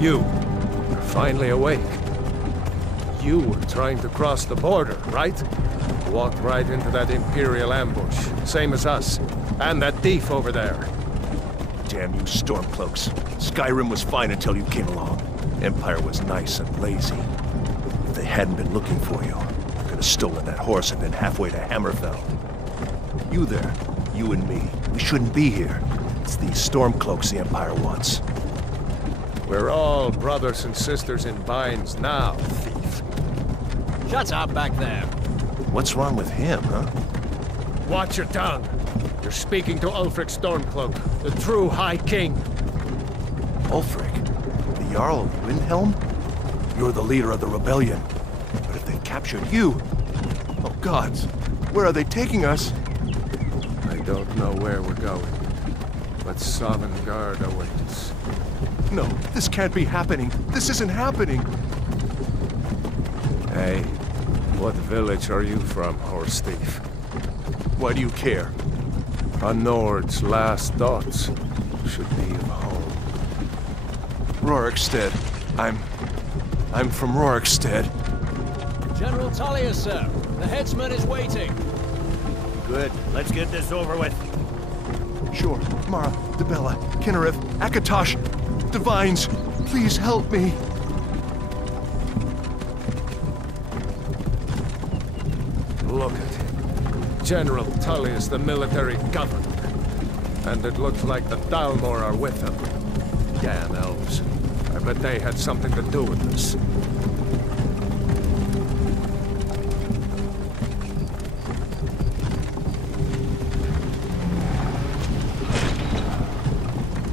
You're finally awake. You were trying to cross the border, right? Walked right into that Imperial ambush, same as us. And that thief over there. Damn you Stormcloaks. Skyrim was fine until you came along. Empire was nice and lazy. If they hadn't been looking for you, could have stolen that horse and been halfway to Hammerfell. You there, you and me, we shouldn't be here. It's these Stormcloaks the Empire wants. We're all brothers and sisters in binds now, thief. Shut up back there. What's wrong with him, huh? Watch your tongue. You're speaking to Ulfric Stormcloak, the true High King. Ulfric? The Jarl of Windhelm? You're the leader of the rebellion. But if they captured you... Oh gods, where are they taking us? I don't know where we're going, but Sovngarde awaits. No, this can't be happening. This isn't happening. Hey, what village are you from, horse thief? Why do you care? A Nord's last thoughts should be of home. Rorikstead. I'm from Rorikstead. General Tullius, sir. The headsman is waiting. Good. Let's get this over with. Sure. Mara, Dibella, Kinnereth, Akatosh, Divines, please help me. Look at him. General Tullius, the military governor. And it looks like the Dalmor are with him. Damn elves. I bet they had something to do with this.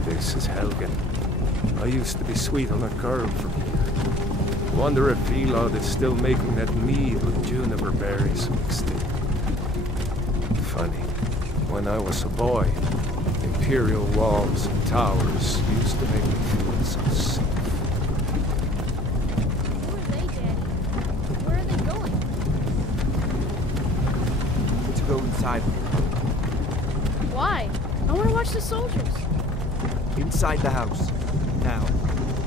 This is Helgen. I used to be sweet on a curve from here. Wonder if Elod is still making that mead with juniper berries mixed in. Funny. When I was a boy, Imperial walls and towers used to make me feel so safe. Who are they, Daddy? Where are they going? To go inside. Why? I want to watch the soldiers. Inside the house. Now.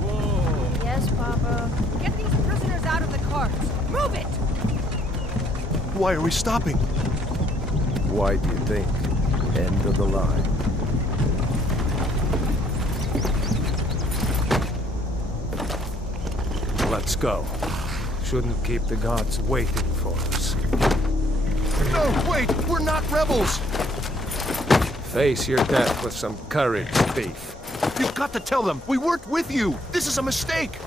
Whoa! Yes, Papa. Get these prisoners out of the carts. Move it! Why are we stopping? Why do you think? End of the line. Let's go. Shouldn't keep the gods waiting for us. No, wait! We're not rebels! Face your death with some courage, thief. You've got to tell them! We weren't with you! This is a mistake!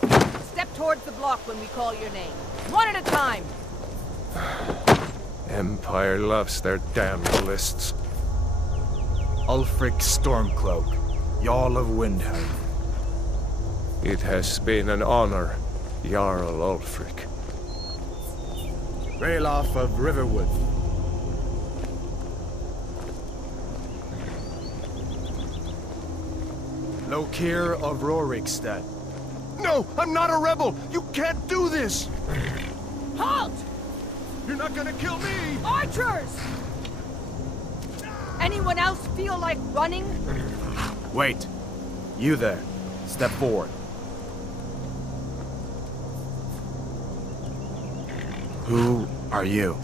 Step towards the block when we call your name. One at a time. Empire loves their damn lists. Ulfric Stormcloak, Jarl of Windhelm. It has been an honor, Jarl Ulfric. Ralof of Riverwood. Lokir of Rorikstead. No! I'm not a rebel! You can't do this! Halt! You're not gonna kill me! Archers! Anyone else feel like running? Wait. You there. Step forward. Who are you?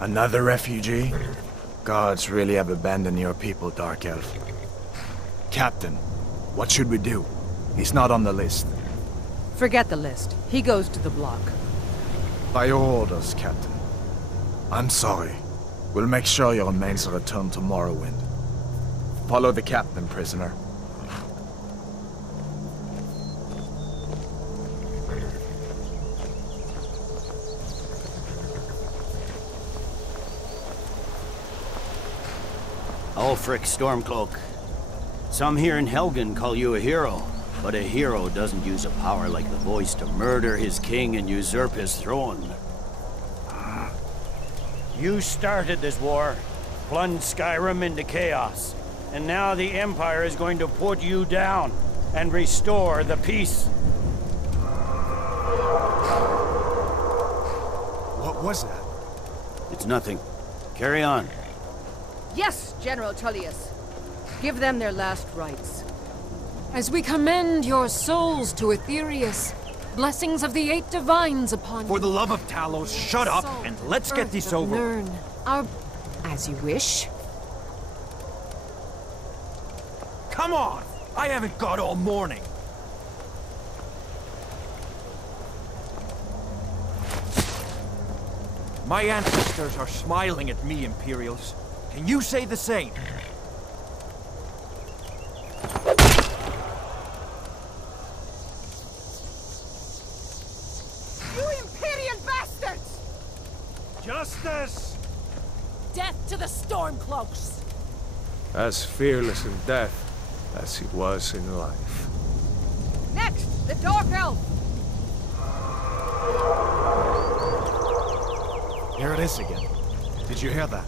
Another refugee? Gods really have abandoned your people, Dark Elf. Captain, what should we do? He's not on the list. Forget the list. He goes to the block. By your orders, Captain. I'm sorry. We'll make sure your remains are returned to Morrowind. Follow the captain, prisoner. Ulfric Stormcloak. Some here in Helgen call you a hero, but a hero doesn't use a power like the voice to murder his king and usurp his throne. You started this war, plunged Skyrim into chaos, and now the Empire is going to put you down and restore the peace. What was that? It's nothing. Carry on. Yes, General Tullius. Give them their last rites. As we commend your souls to Aetherius, blessings of the 8 divines upon you. For the love of Talos, shut up and let's get this over. Learn our... As you wish. Come on! I haven't got all morning. My ancestors are smiling at me, Imperials. Can you say the same? You Imperial bastards! Justice! Death to the Stormcloaks! As fearless in death as he was in life. Next, the Dark Elf! Here it is again. Did you hear that?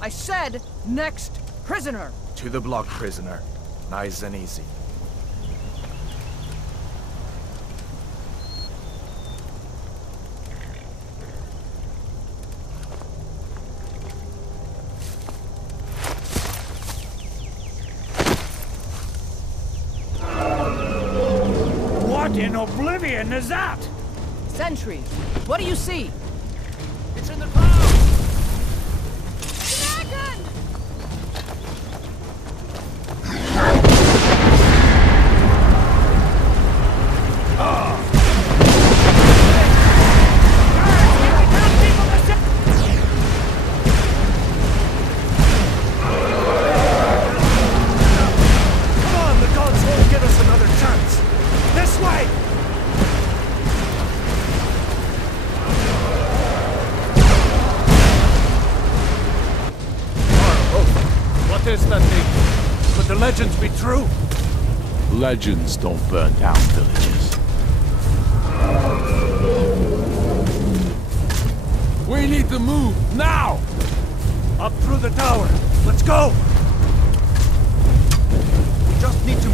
I said, next prisoner! To the block, prisoner. Nice and easy. What in oblivion is that? Sentries, what do you see? It's in the clouds! Dragon! Come on, the gods won't give us another chance! This way! What is that thing? Could the legends be true? Legends don't burn down villages. We need to move, now! Up through the tower! Let's go! We just need to...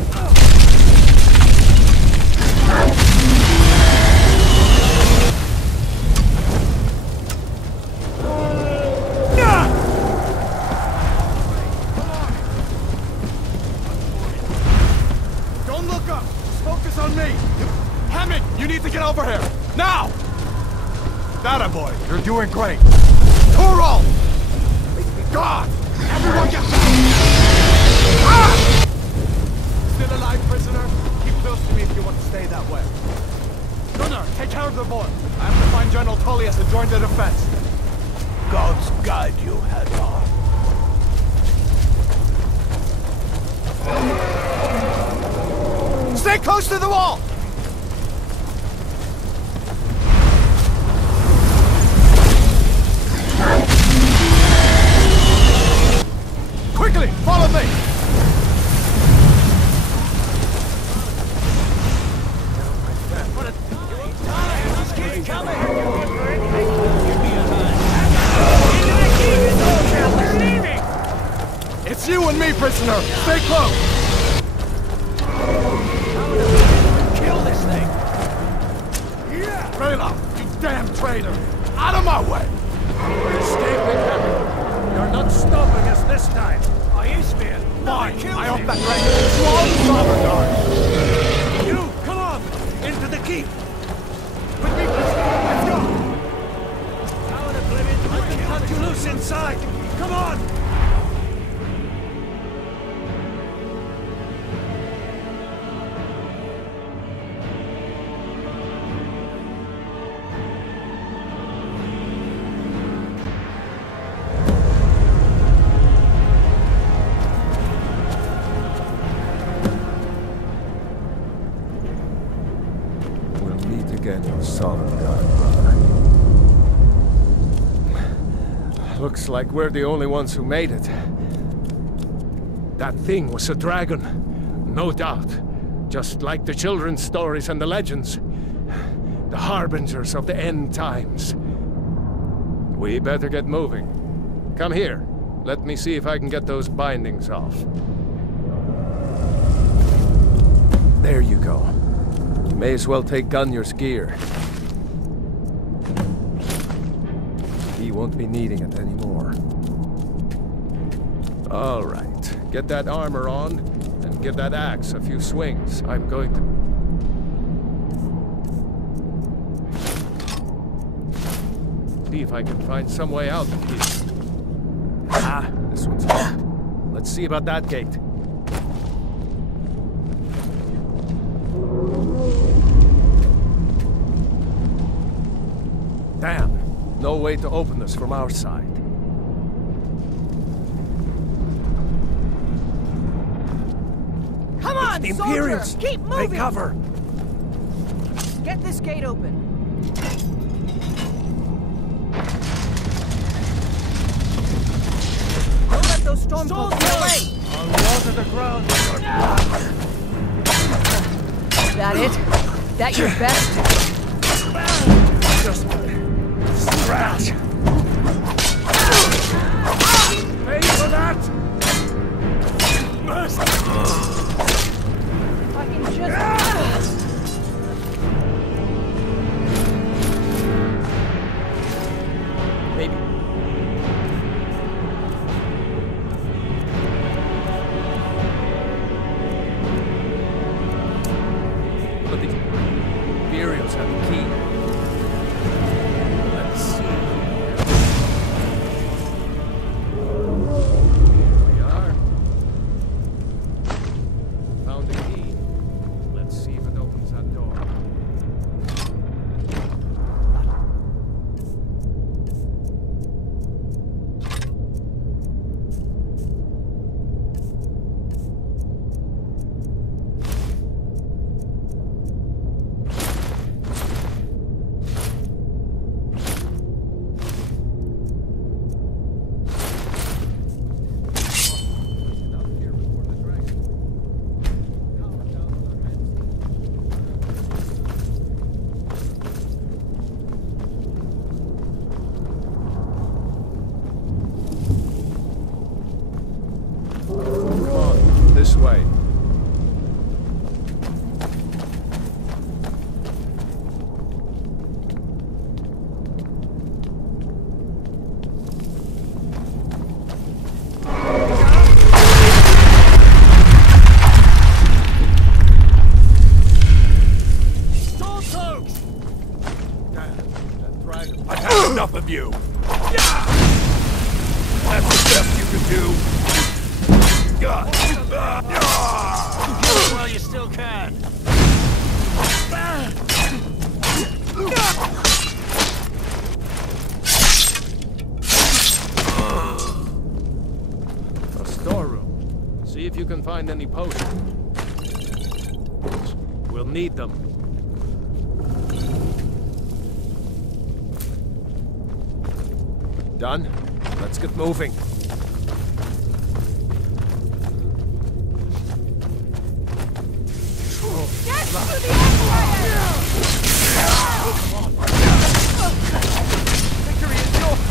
Don't look up! Focus on me! Hammond, you need to get over here! Now! That boy, you're doing great! Toro! God! Everyone get down! Ah! Still alive, prisoner? Keep close to me if you want to stay that way. Gunnar, take care of the boy. I have to find General Tullius and join the defense. Gods guide you, Hadar. Stay close to the wall! Quickly, follow me! It's you and me, prisoner! Stay close! Kill this thing! Rayla, you damn traitor! Out of my way! We're escaping heaven. You're not stopping us this time. Fine, I hope that dragon is strong, You, come on! Into the keep! With me, prisoner. Let's go! Out of oblivion! skin your solid god, brother. Looks like we're the only ones who made it. That thing was a dragon, no doubt. Just like the children's stories and the legends. The harbingers of the end times. We better get moving. Come here. Let me see if I can get those bindings off. There you go. You may as well take Gunnar's gear. He won't be needing it anymore. All right. Get that armor on, and give that axe a few swings. I'm going to... see if I can find some way out of here. Ah, this one's locked. Let's see about that gate. Damn, no way to open this from our side. Come on, the soldier! Imperials! Keep moving! Take cover! Get this gate open. Don't let those stormcloaks get away! I'll roll to the ground. That it? That your best? Just scratch! Pay for that! I can just... Maybe. But the Imperials have the key. Let's see. Here we are. Found the key. Let's see if it opens that door. Not here before the dragon. Power down on our heads. Come on, this way. Damn, that dragon. I've had enough of you! That's the best you can do! Well, you still can. A storeroom. See if you can find any potions. We'll need them. Done? Let's get moving. Get to the Empire! Victory is yours.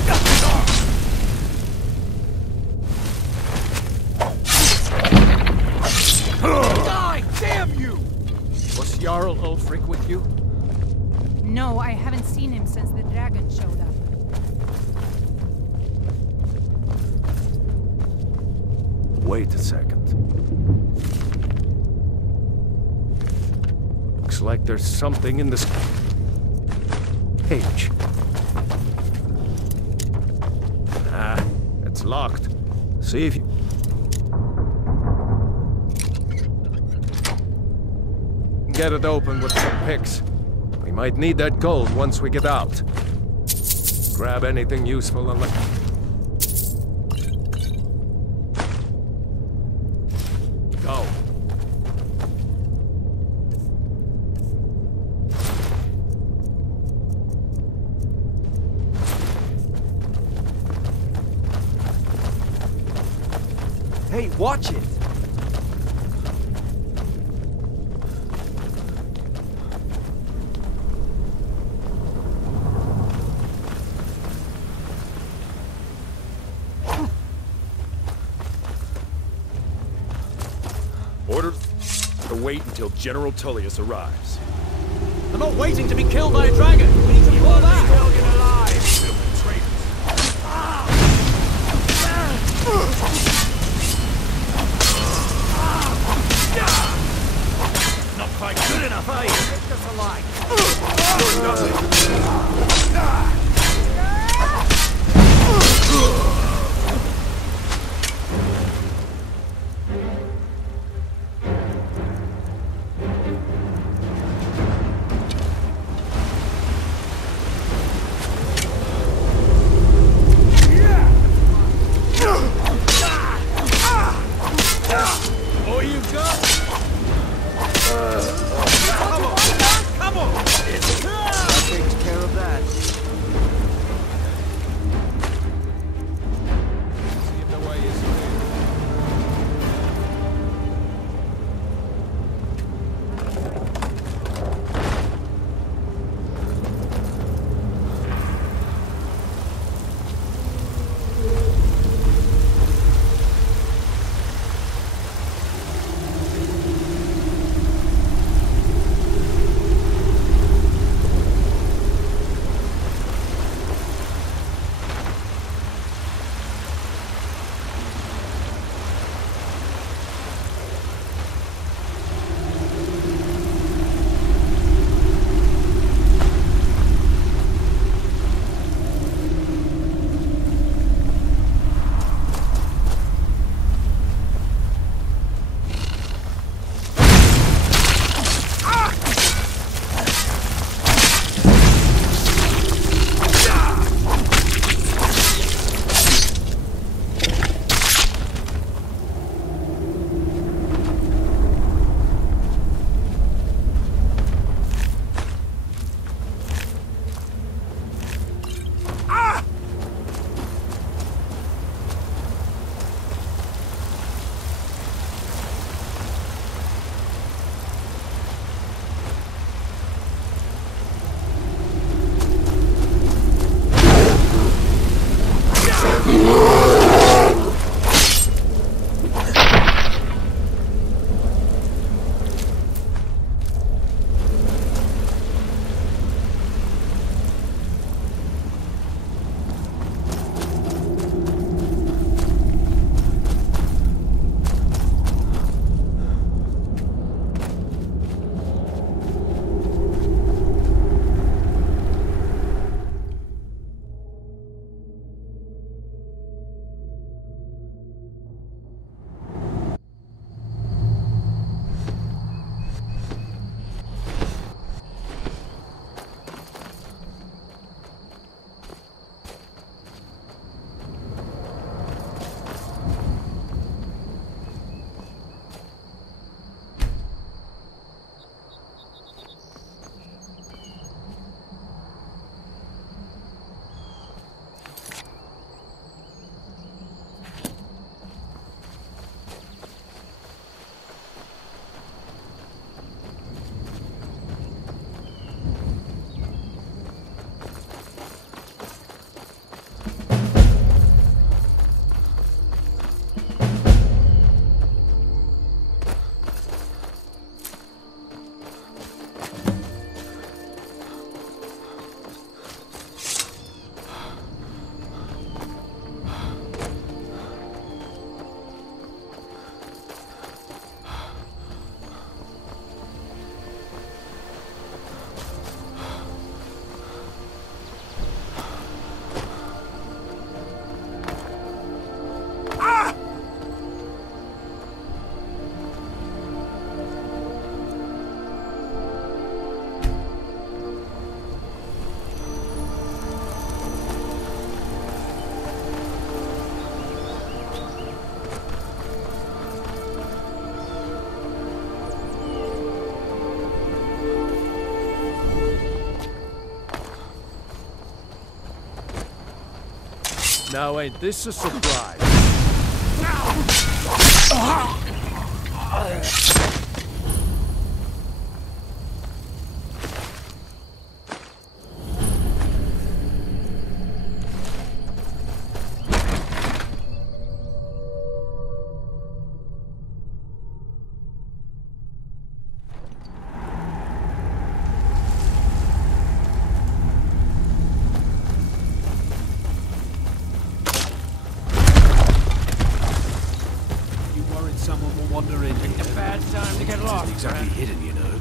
Die! Damn you! Was Jarl Ulfric with you? No, I haven't seen him since the dragon showed up. Wait a second. Looks like there's something in this cage. Ah, it's locked. See if you... get it open with some picks. We might need that gold once we get out. Grab anything useful and let... go. Hey, watch it! Order to wait until General Tullius arrives. I'm not waiting to be killed by a dragon. We need to pull back. Not quite good enough, are you? Take us alive. Now ain't this a surprise? Someone will wander in. It's a bad time to get lost. It isn't exactly hidden, you know.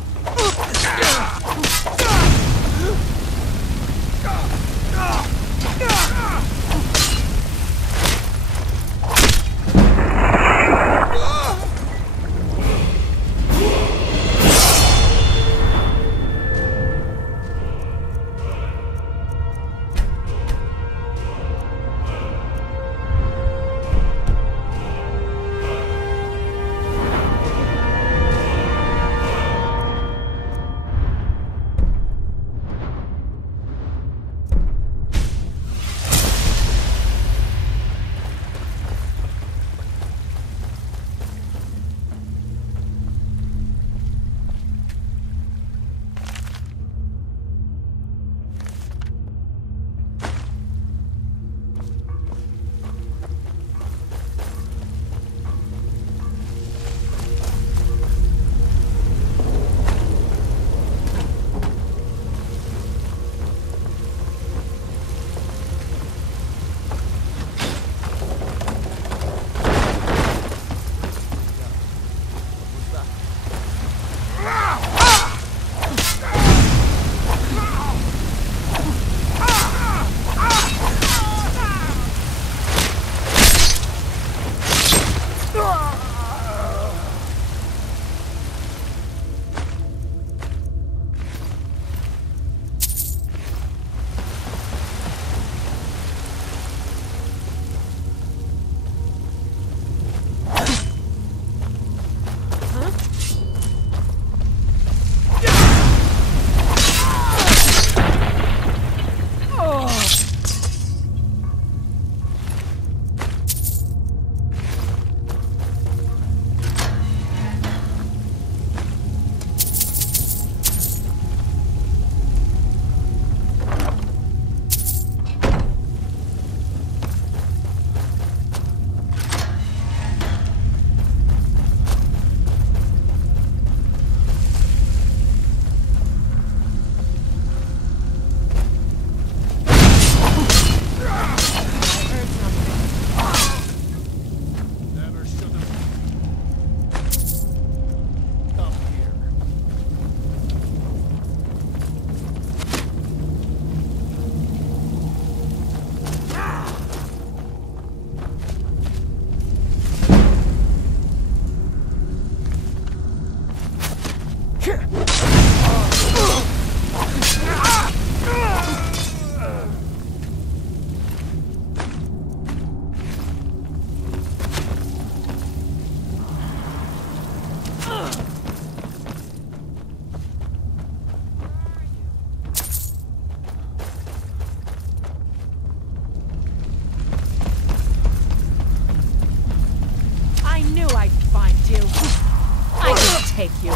take you.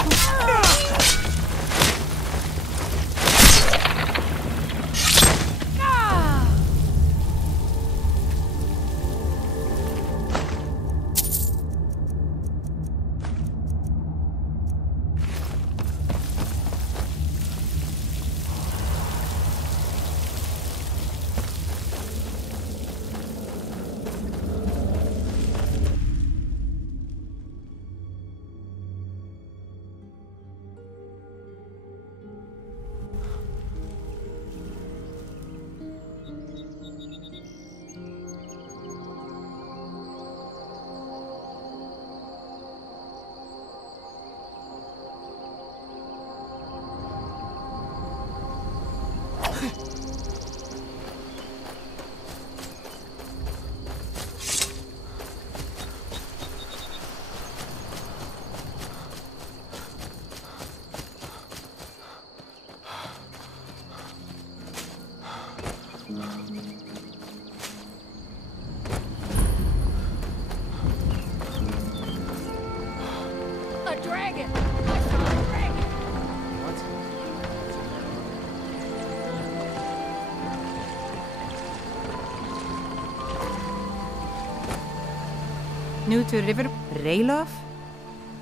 New to River Ralof?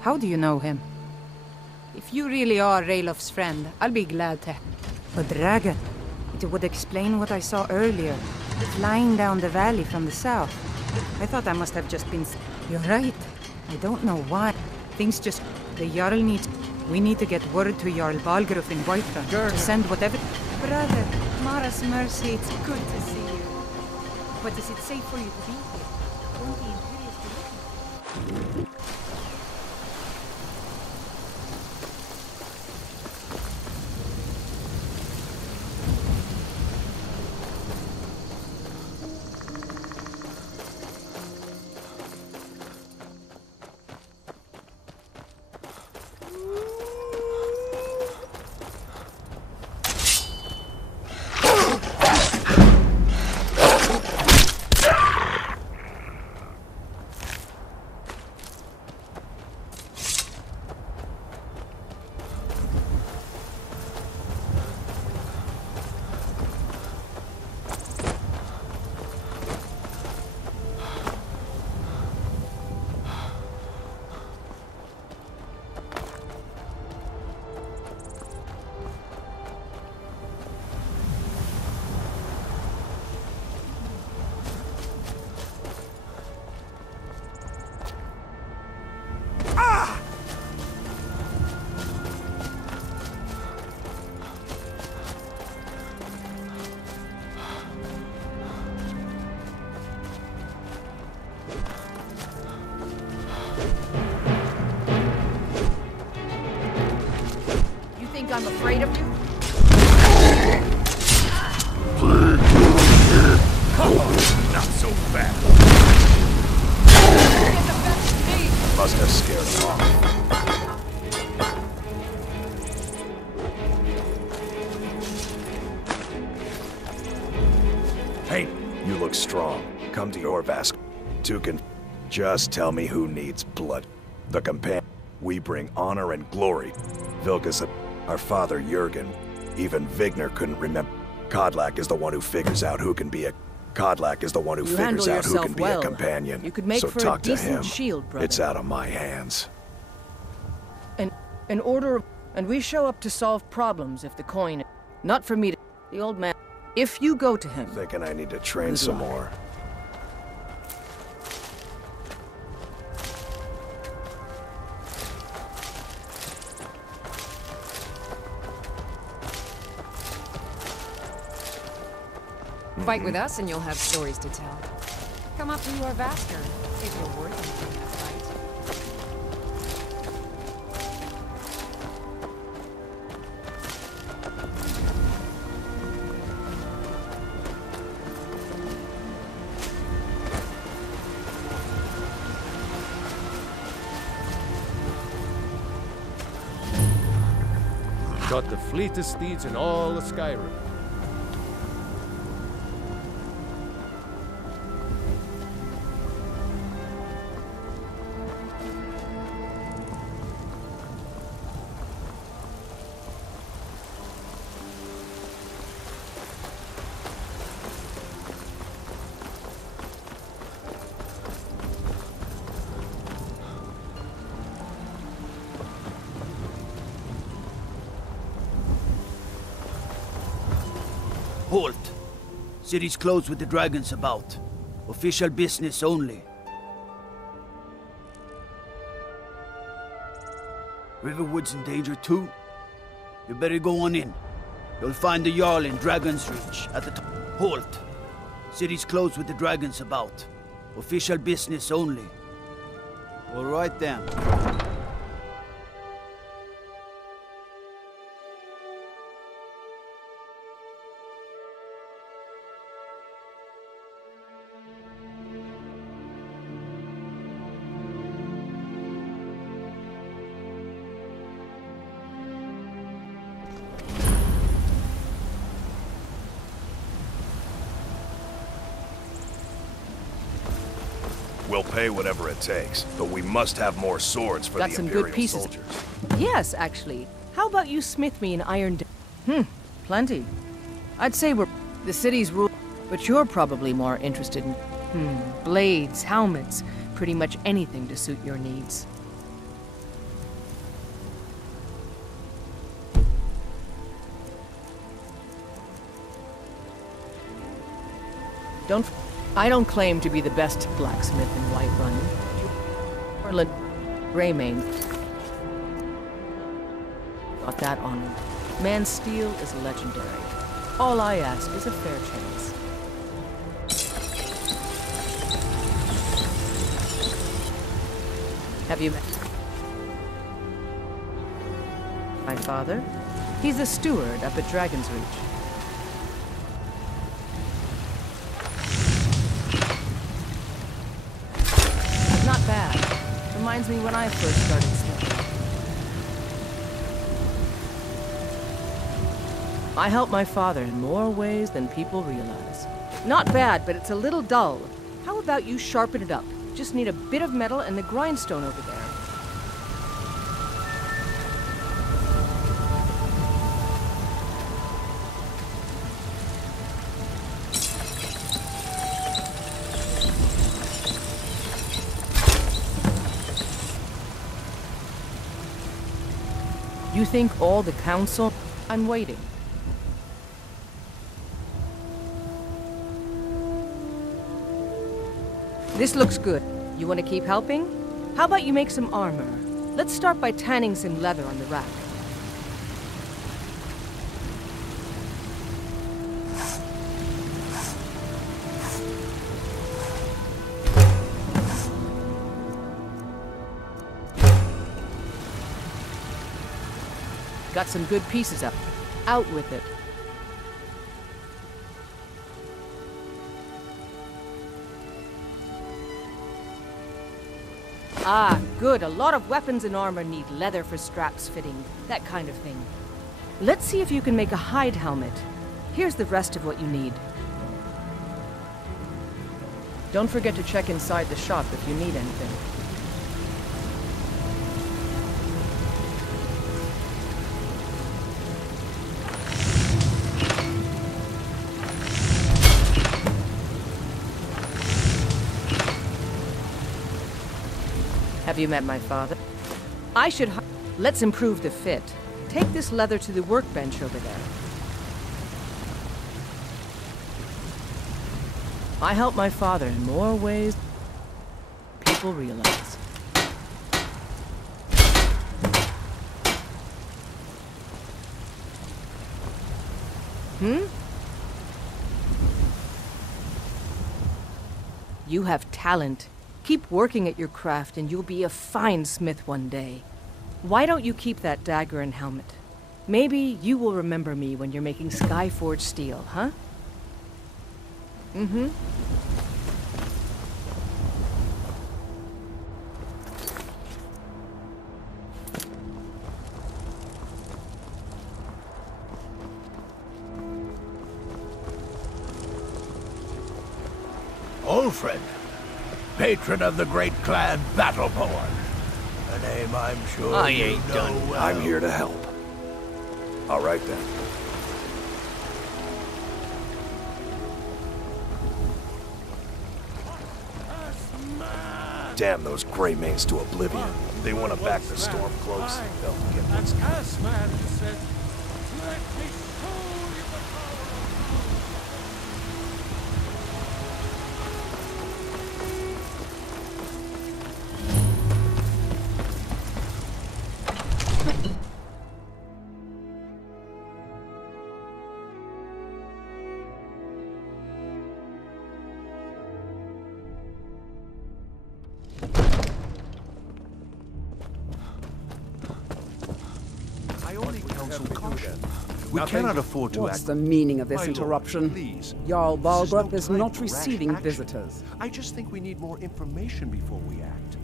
How do you know him? If you really are Ralof's friend, I'll be glad to. A dragon. It would explain what I saw earlier, flying down the valley from the south. I thought I must have just been... You're right. I don't know why. Things just... The Jarl needs... We need to get word to Jarl Balgruf in Whiterun to send whatever... Brother, Mara's mercy, it's good to see you. But is it safe for you to be here? Won't the Imperials be looking? I'm afraid of you? Not so fast. Must have scared him off. Hey, you look strong. Come to your Vask. Tukin, just tell me who needs blood. The companion. We bring honor and glory. Vilkas, our father Jurgen. Even Vigner couldn't remember. Kodlak is the one who figures out who can be a... Kodlak is the one who figures out who can be a companion. You could make so for talk a decent to him. shield, brother. It's out of my hands. An order of... And we show up to solve problems if the coin... Not for me to... The old man... If you go to him... Thinking I need to train some more. Fight with us and you'll have stories to tell. Come up to your Vasker if you're worth anything in that fight. Got the fleetest steeds in all of Skyrim. Halt! City's closed with the dragons about. Official business only. Riverwood's in danger too? You better go on in. You'll find the Jarl in Dragon's Reach at the top. Halt! City's closed with the dragons about. Official business only. All right then. We'll pay whatever it takes, but we must have more swords for Got the some Imperial good pieces. soldiers. Yes, actually. How about you smith me an iron... Plenty. I'd say we're... The city's rule... But you're probably more interested in... blades, helmets, pretty much anything to suit your needs. I don't claim to be the best blacksmith in Whiterun. Orland Greymane got that honor. Man's steel is legendary. All I ask is a fair chance. Have you met my father? He's a steward up at Dragon's Reach. Not bad. Reminds me when I first started smithing. I help my father in more ways than people realize. Not bad, but it's a little dull. How about you sharpen it up? Just need a bit of metal and the grindstone over there. You think all the council? I'm waiting. This looks good. You want to keep helping? How about you make some armor? Let's start by tanning some leather on the rack. Got some good pieces up. Out with it. Ah, good. A lot of weapons and armor need leather for straps fitting, that kind of thing. Let's see if you can make a hide helmet. Here's the rest of what you need. Don't forget to check inside the shop if you need anything. Have you met my father? I should Let's improve the fit. Take this leather to the workbench over there. I help my father in more ways than people realize. You have talent. Keep working at your craft and you'll be a fine smith one day. Why don't you keep that dagger and helmet? Maybe you will remember me when you're making Skyforged steel, huh? Old friend. Patron of the great clan Battleborn. A name I'm sure I you ain't know done. well. I'm here to help. All right then. Damn those Greymanes to oblivion. They want to back the Stormcloaks. They'll get That's us, man, he said. Let me show you the We cannot afford to What's act. the meaning of this My lord, interruption? please. Jarl This is no Balgrup is time not for rash receiving action. visitors. I just think we need more information before we act.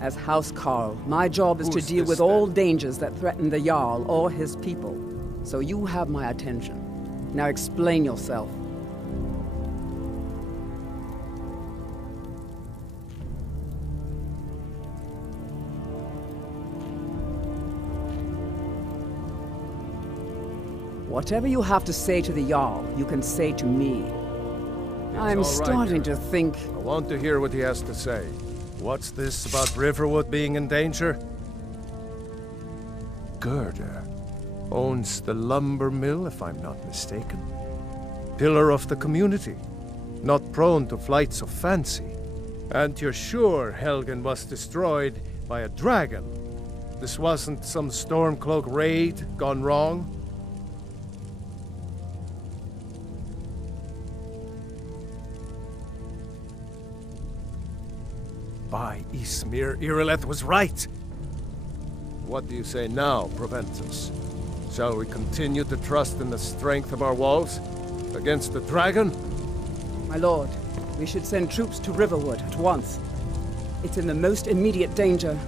As House Carl, my job is to Who's deal this, with all dangers that threaten the Jarl or his people. So you have my attention. Now explain yourself. Whatever you have to say to the Jarl, you can say to me. I'm starting to think... I want to hear what he has to say. What's this about Riverwood being in danger? Gerda owns the lumber mill, if I'm not mistaken. Pillar of the community, not prone to flights of fancy. And you're sure Helgen was destroyed by a dragon? This wasn't some Stormcloak raid gone wrong? By Ysmir, Irileth was right! What do you say now, Proventus? Shall we continue to trust in the strength of our walls? Against the dragon? My lord, we should send troops to Riverwood at once. It's in the most immediate danger.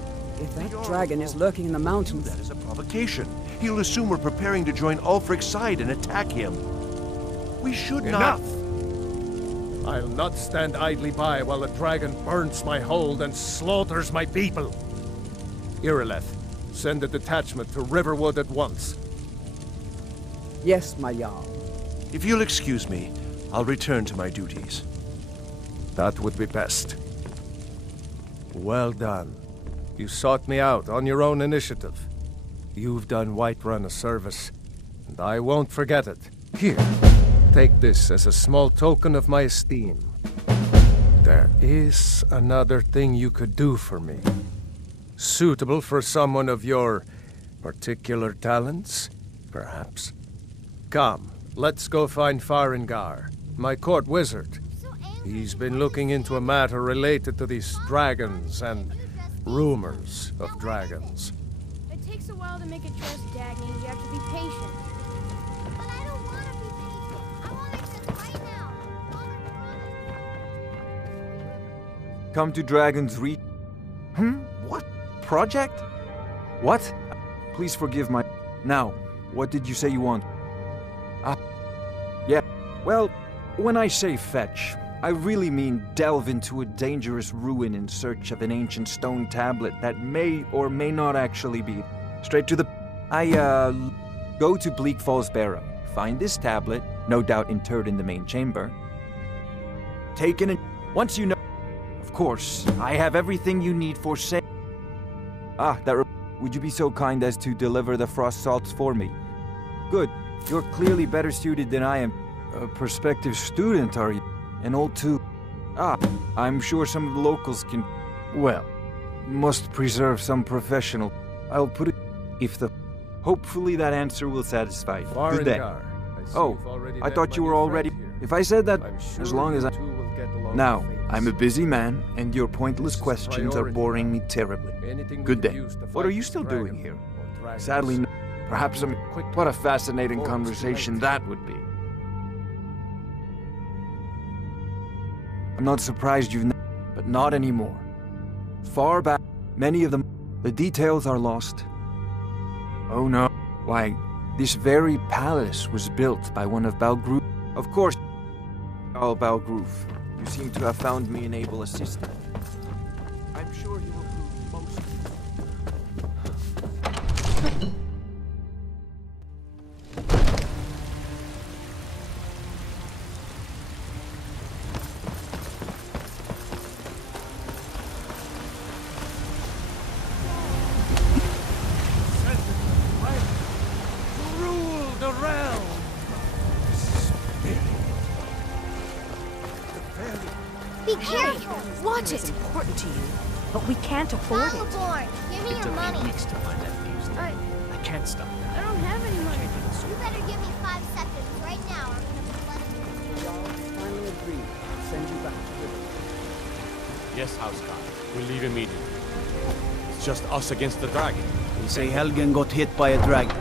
If that dragon is lurking in the mountains... That is a provocation. He'll assume we're preparing to join Ulfric's side and attack him. We should not... Enough! I'll not stand idly by while the dragon burns my hold and slaughters my people. Irileth, send a detachment to Riverwood at once. Yes, my Jarl. If you'll excuse me, I'll return to my duties. That would be best. Well done. You sought me out on your own initiative. You've done Whiterun a service, and I won't forget it. Here, take this as a small token of my esteem. There is another thing you could do for me. Suitable for someone of your particular talents, perhaps. Come, let's go find Farengar, my court wizard. He's been looking into a matter related to these dragons and rumors of dragons. It takes a while to make a trust, Dagny. You have to be patient. But I don't want to be patient. I want it right now. Come to Dragon's Reach. What? Project? What? Please forgive my... Now, what did you say you want? Yeah, well, when I say fetch, I really mean delve into a dangerous ruin in search of an ancient stone tablet that may or may not actually be. Straight to the... go to Bleak Falls Barrow, find this tablet, no doubt interred in the main chamber. Take it, and once you know... Of course, I have everything you need for sale. Would you be so kind as to deliver the frost salts for me? Good. You're clearly better suited than I am. A prospective student, are you? And old too. I'm sure some of the locals can... Well, must preserve some professional. I'll put it... If the... Hopefully that answer will satisfy you. Good day. Oh, I thought you were already... If I said that, as long as I... Now, I'm a busy man, and your pointless questions are boring me terribly. Good day. What are you still doing here? Sadly, no. Perhaps some... What a fascinating conversation that would be. I'm not surprised you've... But not anymore. Far back, many of them... The details are lost. Oh no. Why, this very palace was built by one of Balgruf... Of course, all Balgruf. You seem to have found me an able assistant. I'm sure he will prove most... Rule the realm! Be careful! Watch it! It's important to you, but we can't afford it. Born. Give me your money. Weeks to find that news. I can't stop that. I don't have any money. You better give me 5 seconds right now, or I'm gonna The Jarl finally agreed to send you back to Riverwood. Yes, Houseguard. We'll leave immediately. It's just us against the dragon. They say Helgen got hit by a dragon.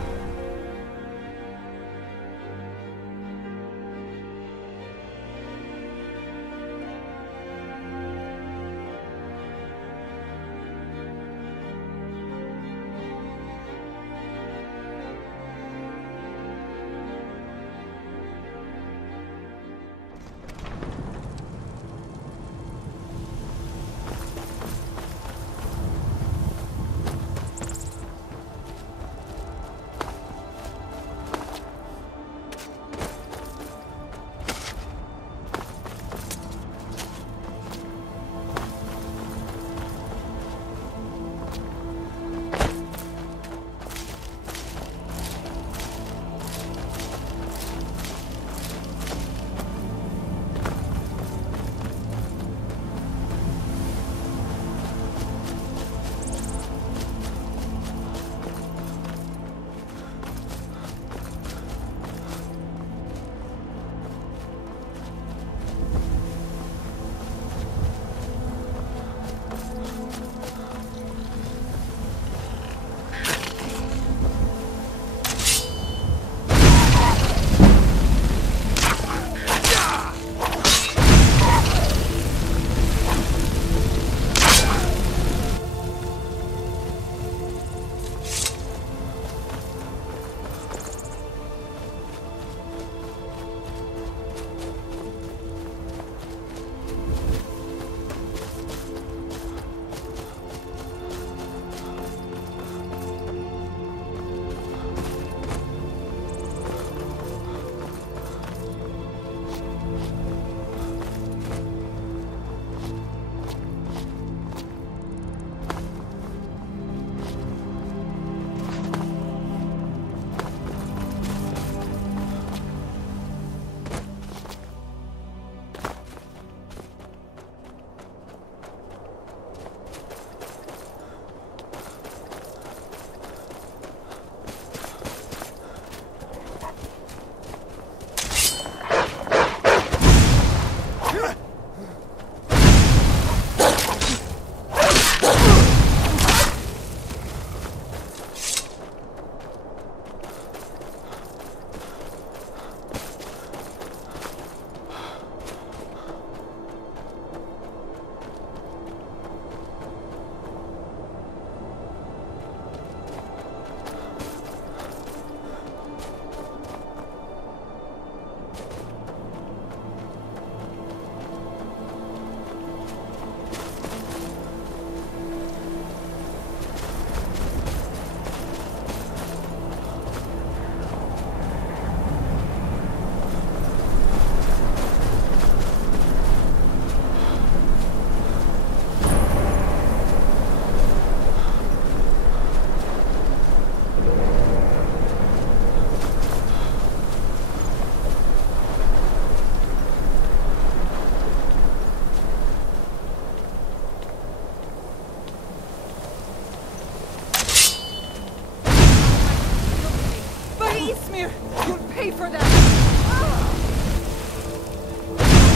You'll pay for that!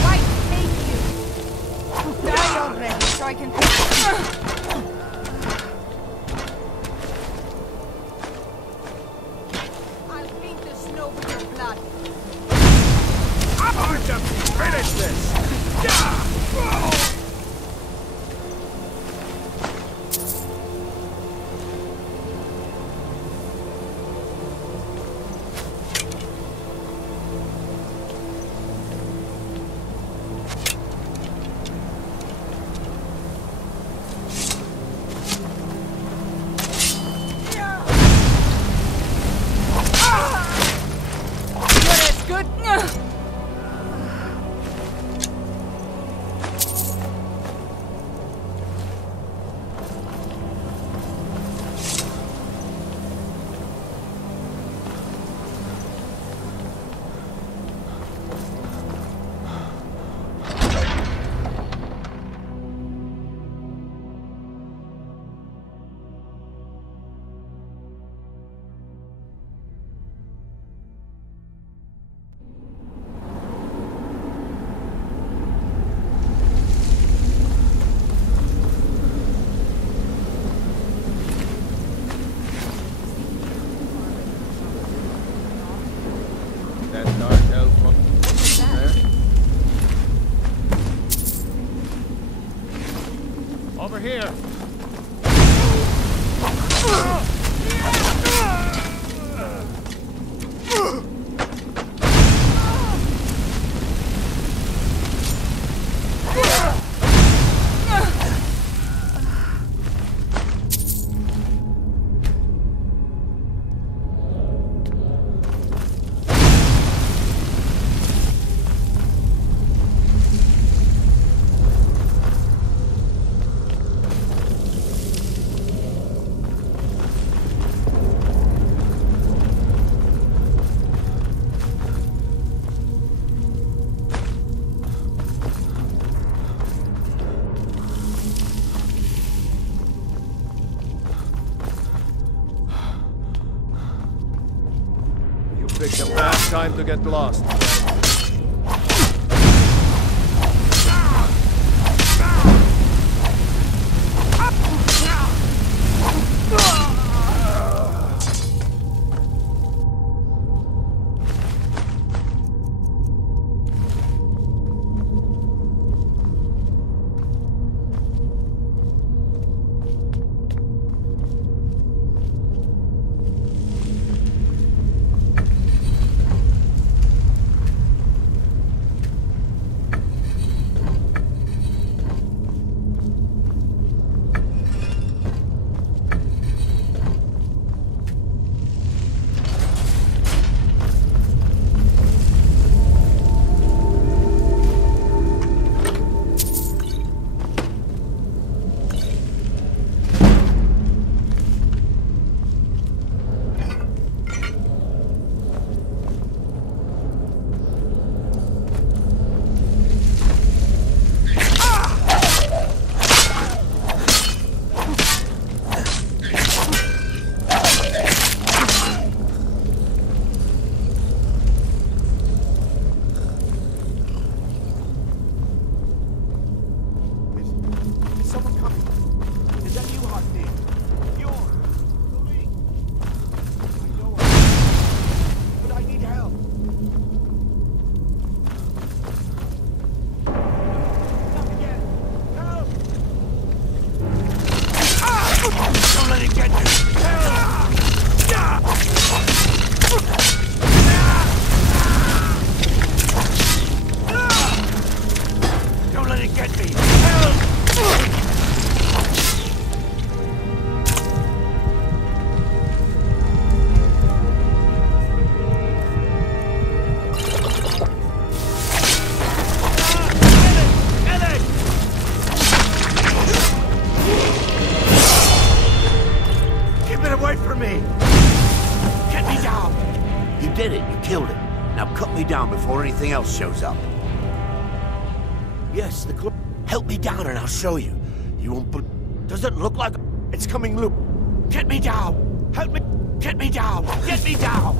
Why take you? Die already so I can... I'll paint the snow with your blood. I'm going to finish this! Over here! Picked a bad time to get lost. Before anything else shows up. Yes, the club. Help me down and I'll show you. You won't put... Does it look like it's coming loose? Get me down! Help me! Get me down! Get me down!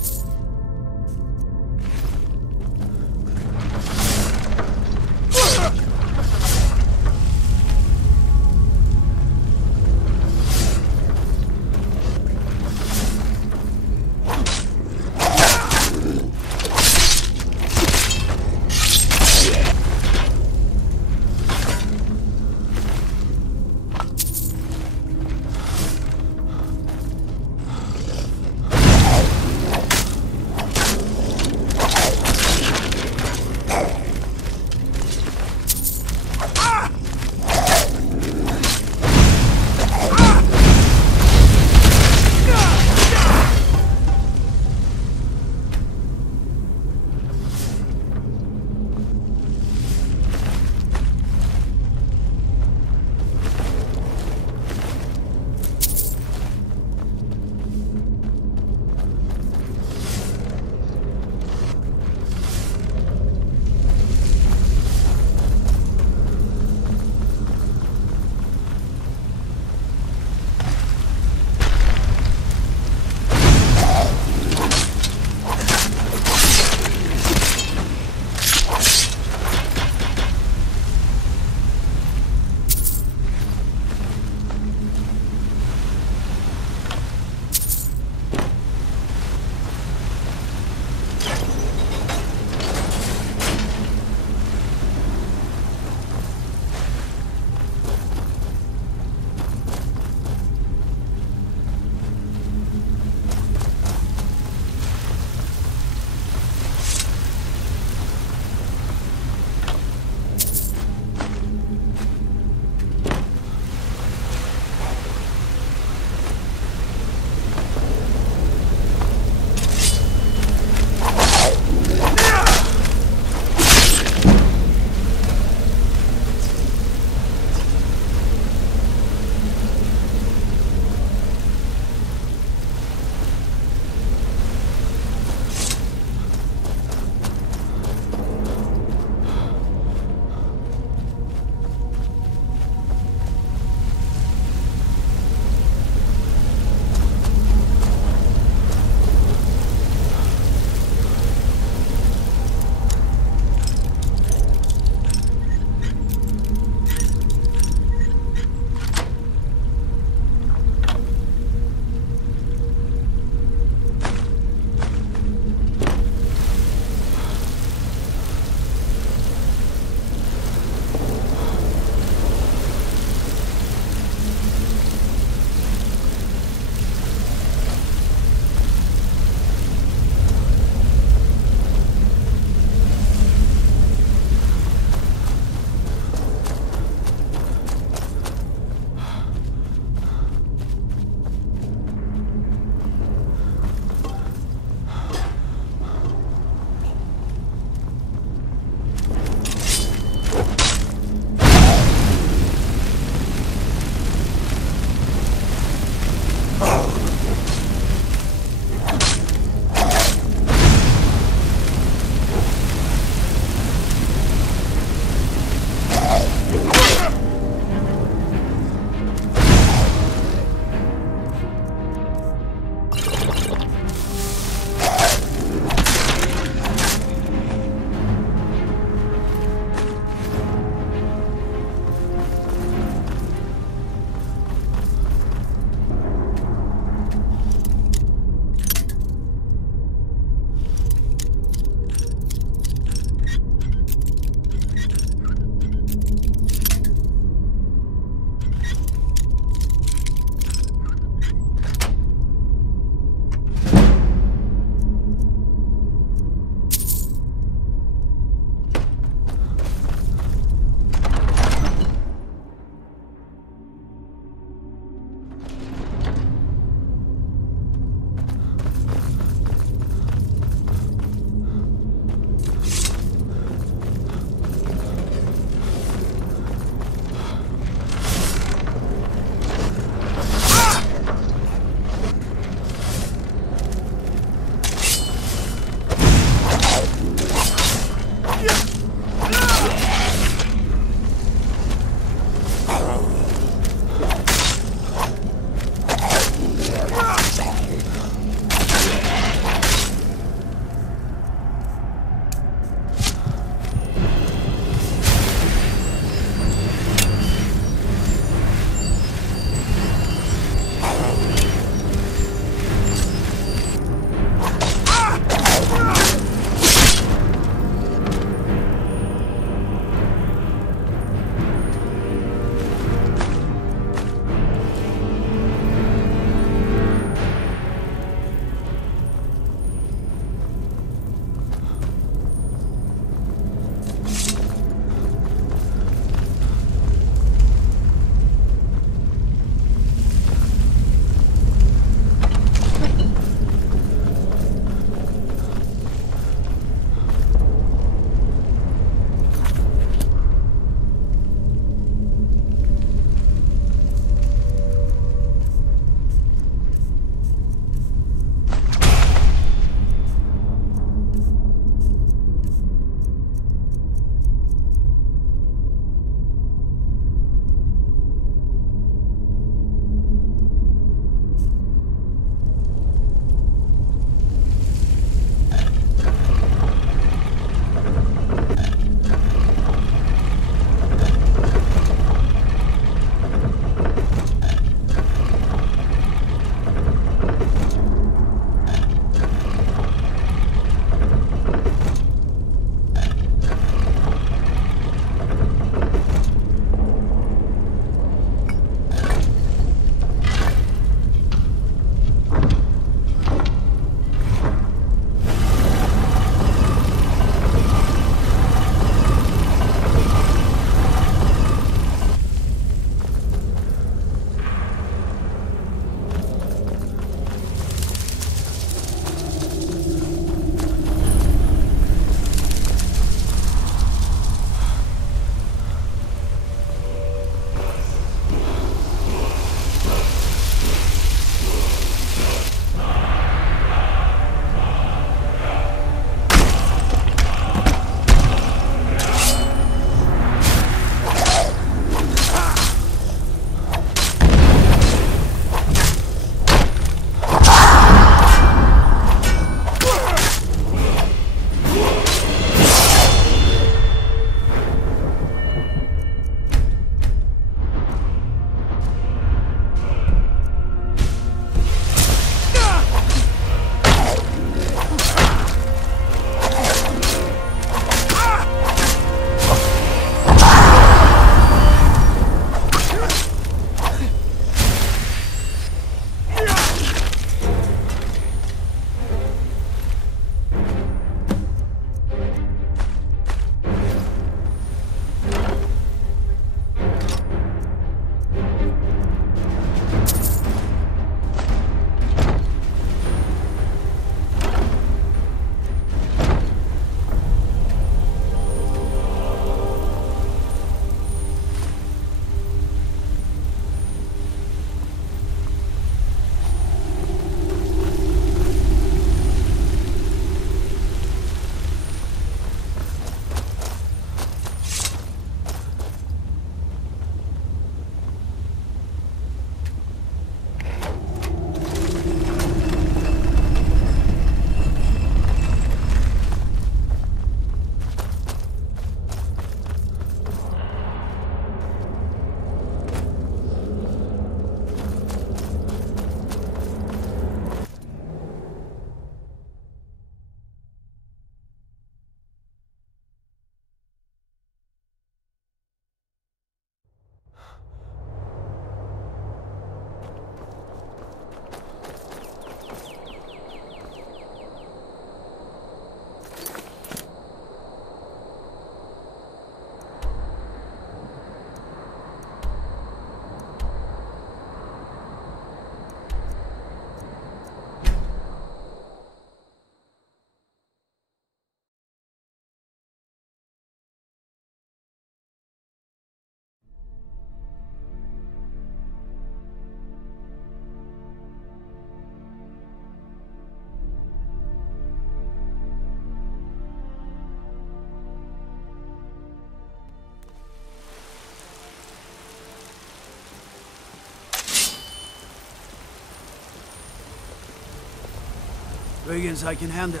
Brigands I can handle.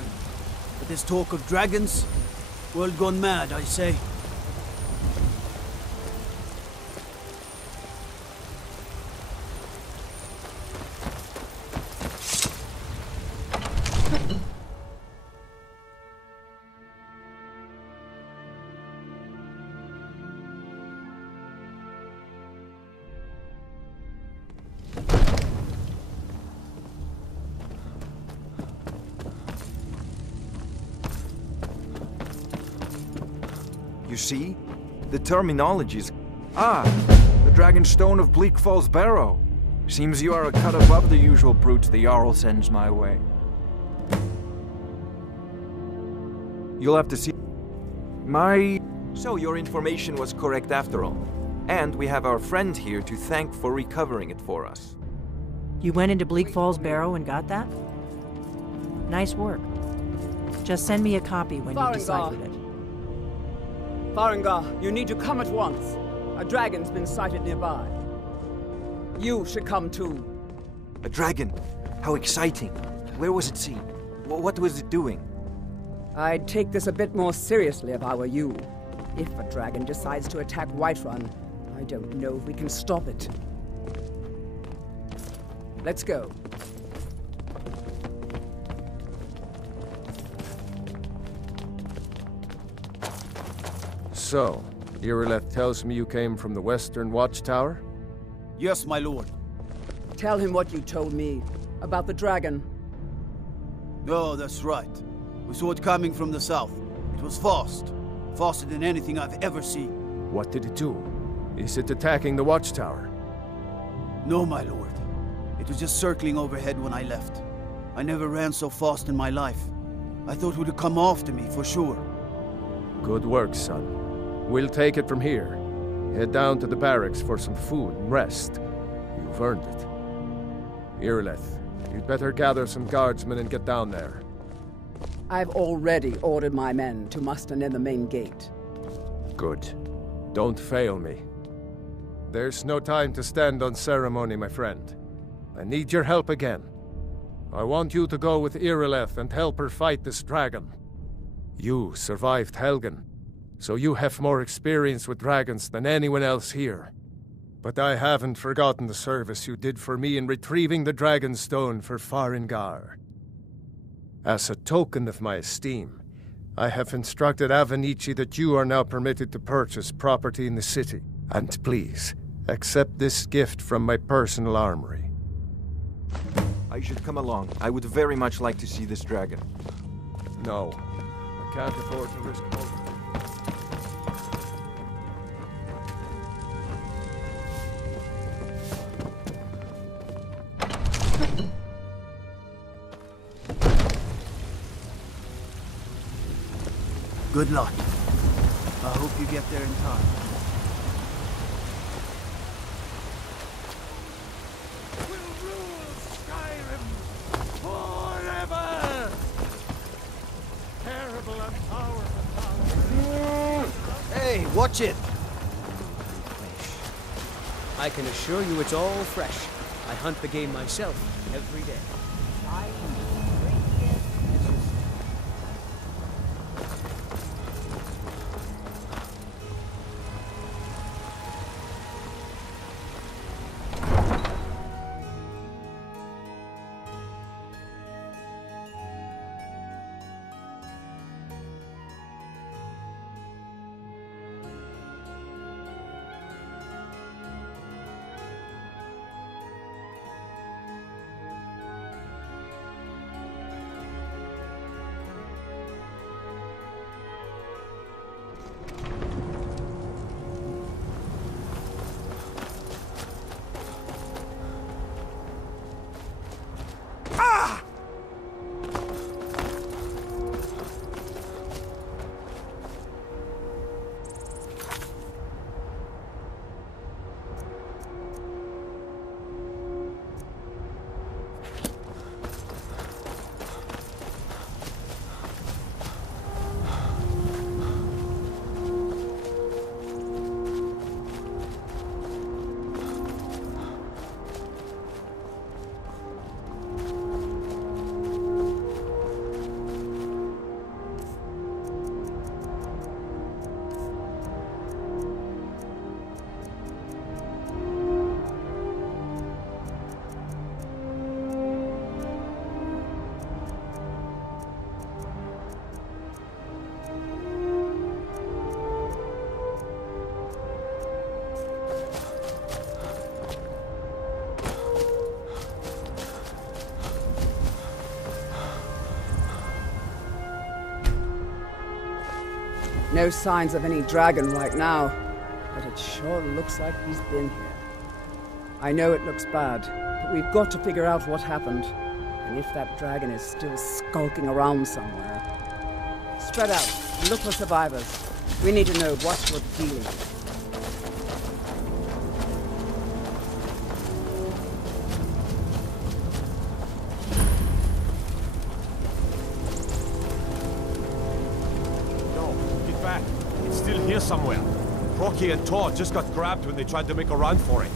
But this talk of dragons? World gone mad, I say. You see? The terminologies. Ah! The Dragon Stone of Bleak Falls Barrow. Seems you are a cut above the usual brutes the Jarl sends my way. You'll have to see... So your information was correct after all. And we have our friend here to thank for recovering it for us. You went into Bleak Falls Barrow and got that? Nice work. Just send me a copy when you've deciphered it. Farengar, you need to come at once. A dragon's been sighted nearby. You should come too. A dragon? How exciting. Where was it seen? What was it doing? I'd take this a bit more seriously if I were you. If a dragon decides to attack Whiterun, I don't know if we can stop it. Let's go. So, Irileth tells me you came from the Western Watchtower? Yes, my lord. Tell him what you told me about the dragon. Oh, that's right. We saw it coming from the south. It was fast. Faster than anything I've ever seen. What did it do? Is it attacking the Watchtower? No, my lord. It was just circling overhead when I left. I never ran so fast in my life. I thought it would come after me, for sure. Good work, son. We'll take it from here. Head down to the barracks for some food and rest. You've earned it. Irileth, you'd better gather some guardsmen and get down there. I've already ordered my men to muster near the main gate. Good. Don't fail me. There's no time to stand on ceremony, my friend. I need your help again. I want you to go with Irileth and help her fight this dragon. You survived Helgen, so you have more experience with dragons than anyone else here. But I haven't forgotten the service you did for me in retrieving the Dragon Stone for Farengar. As a token of my esteem, I have instructed Avenici that you are now permitted to purchase property in the city. And please, accept this gift from my personal armory. I should come along. I would very much like to see this dragon. No, I can't afford to risk both. Good luck. I hope you get there in time. We'll rule Skyrim forever! Terrible and powerful. Hey, watch it! I can assure you it's all fresh. I hunt the game myself every day. No signs of any dragon right now, but it sure looks like he's been here. I know it looks bad, but we've got to figure out what happened, and if that dragon is still skulking around somewhere. Spread out and look for survivors. We need to know what we're dealing with. It's still here somewhere. Rocky and Tor just got grabbed when they tried to make a run for it.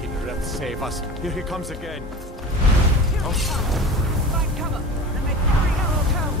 Killer, let's save us. Here he comes again. Find cover and make every arrow count.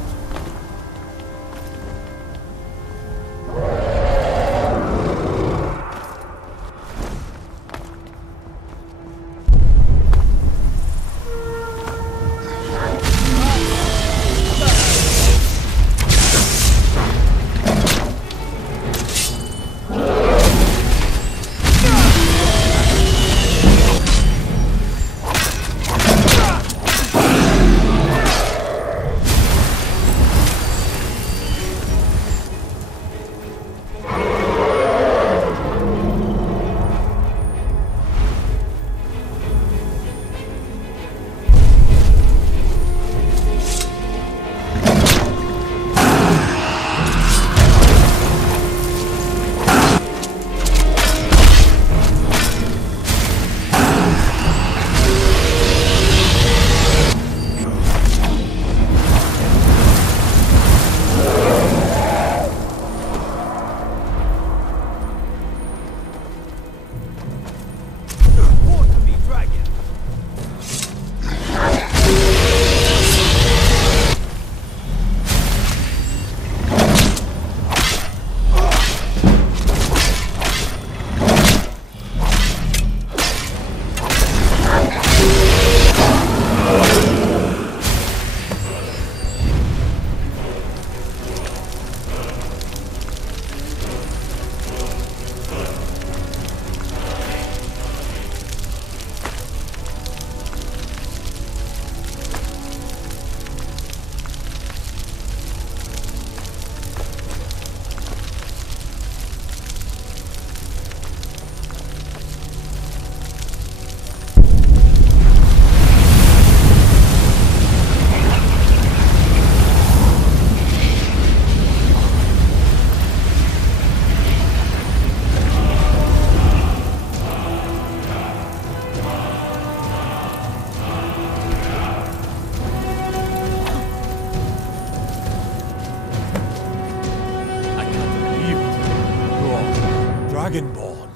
Dragonborn.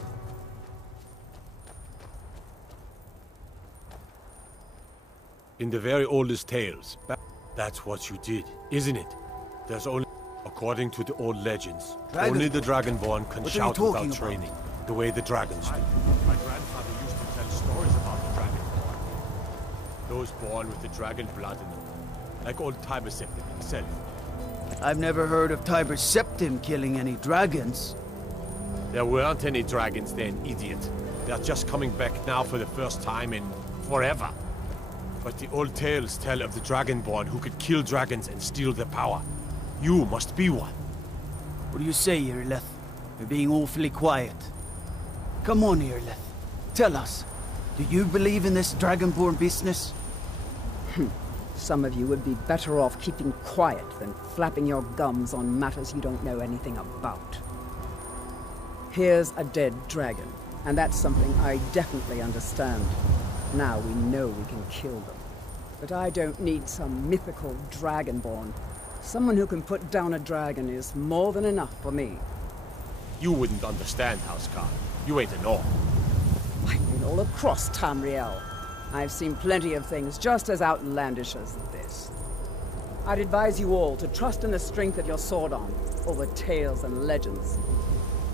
In the very oldest tales, that's what you did, isn't it? There's only, according to the old legends, only the Dragonborn can shout without training, the way the dragons do. My grandfather used to tell stories about the Dragonborn. Those born with the dragon blood in them, like old Tiber Septim himself. I've never heard of Tiber Septim killing any dragons. There weren't any dragons then, idiot. They're just coming back now for the first time in forever. But the old tales tell of the Dragonborn who could kill dragons and steal their power. You must be one. What do you say, Erazes? You're being awfully quiet. Come on, Erazes. Tell us, do you believe in this Dragonborn business? Some of you would be better off keeping quiet than flapping your gums on matters you don't know anything about. Here's a dead dragon, and that's something I definitely understand. Now we know we can kill them. But I don't need some mythical dragonborn. Someone who can put down a dragon is more than enough for me. You wouldn't understand, Houseguard. You ain't a North. I've been all across Tamriel. I've seen plenty of things just as outlandish as this. I'd advise you all to trust in the strength of your sword arm over tales and legends.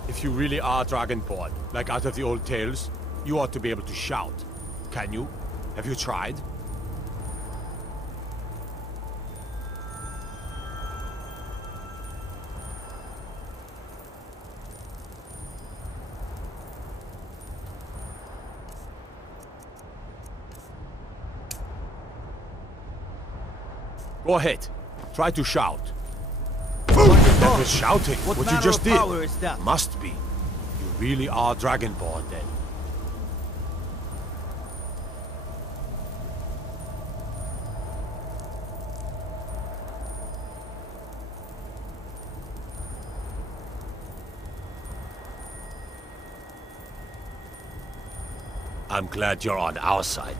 If you really are Dragonborn, like out of the old tales, you ought to be able to shout. Can you? Have you tried? Go ahead. Try to shout. That was shouting. What you manner just of did. power is that? Must be. You really are Dragonborn then. I'm glad you're on our side.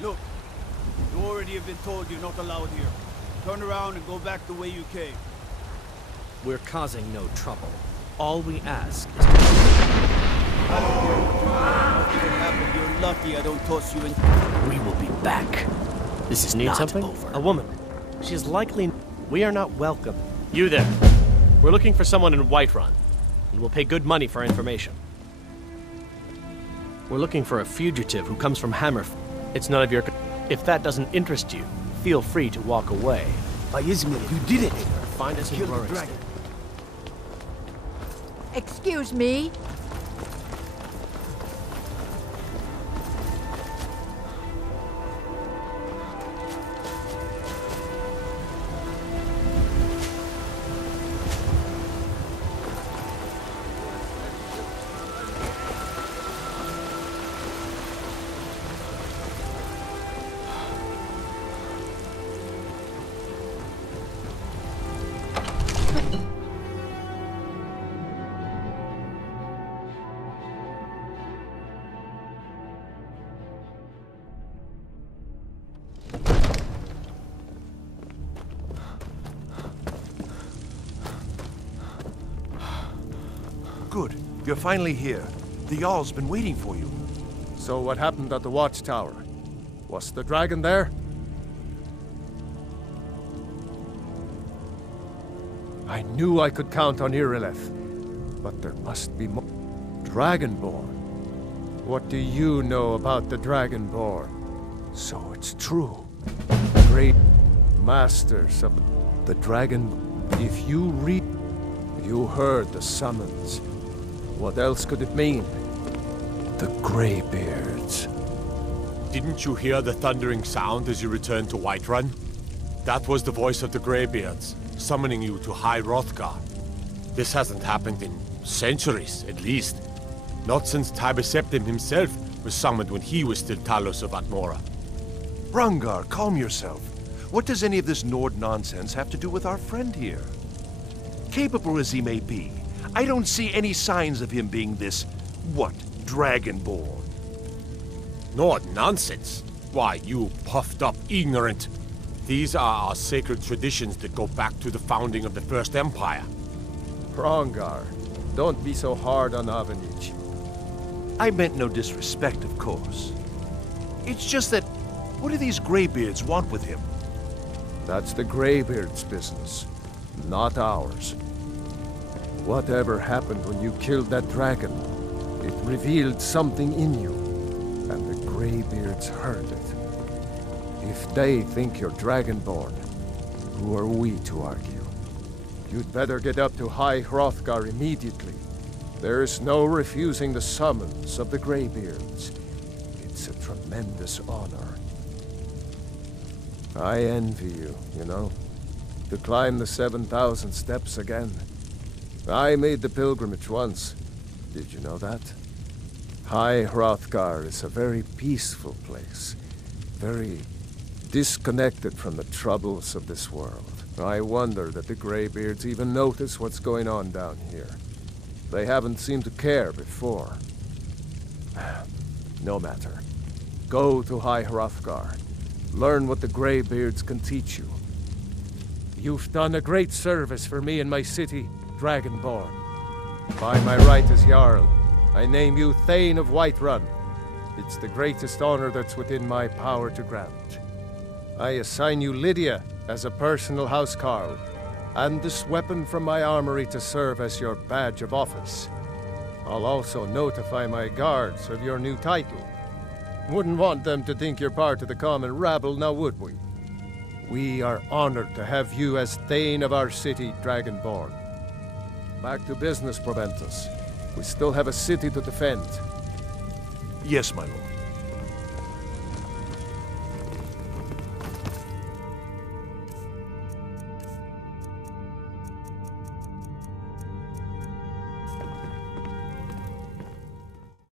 Look, you already have been told you're not allowed here. Turn around and go back the way you came. We're causing no trouble. All we ask is I don't care what you happen. You're lucky I don't toss you in. We will be back. This is Need not something? over. A woman. She is likely... We are not welcome. You there. We're looking for someone in Whiterun, and we'll pay good money for information. We're looking for a fugitive who comes from Hammerfell. It's none of your... If that doesn't interest you, feel free to walk away. By Izmir, you did it! Find us in Kill the Broringston. dragon. Excuse me? Good. You're finally here. The Jarl's been waiting for you. So what happened at the watchtower? Was the dragon there? I knew I could count on Irileth, but there must be more. Dragonborn. What do you know about the Dragonborn? So it's true. Great masters of the dragon. If you read, you heard the summons. What else could it mean? The Greybeards. Didn't you hear the thundering sound as you returned to Whiterun? That was the voice of the Greybeards, summoning you to High Hrothgar. This hasn't happened in centuries, at least. Not since Tibeseptim himself was summoned when he was still Talos of Atmora. Brungar, calm yourself. What does any of this Nord nonsense have to do with our friend here? Capable as he may be, I don't see any signs of him being this, what, Dragonborn? Nord nonsense? Why, you puffed up ignorant. These are our sacred traditions that go back to the founding of the First Empire. Brongar, don't be so hard on Avenich. I meant no disrespect, of course. It's just that, what do these Greybeards want with him? That's the Greybeards' business, not ours. Whatever happened when you killed that dragon, it revealed something in you, and the Greybeards heard it. If they think you're Dragonborn, who are we to argue? You'd better get up to High Hrothgar immediately. There's no refusing the summons of the Greybeards. It's a tremendous honor. I envy you, you know, to climb the 7,000 steps again. I made the pilgrimage once. Did you know that? High Hrothgar is a very peaceful place. Very disconnected from the troubles of this world. I wonder that the Greybeards even notice what's going on down here. They haven't seemed to care before. No matter. Go to High Hrothgar. Learn what the Greybeards can teach you. You've done a great service for me and my city, Dragonborn. By my right as Jarl, I name you Thane of Whiterun. It's the greatest honor that's within my power to grant. I assign you Lydia as a personal housecarl, and this weapon from my armory to serve as your badge of office. I'll also notify my guards of your new title. Wouldn't want them to think you're part of the common rabble, now would we? We are honored to have you as Thane of our city, Dragonborn. Back to business, Proventus. We still have a city to defend. Yes, my lord.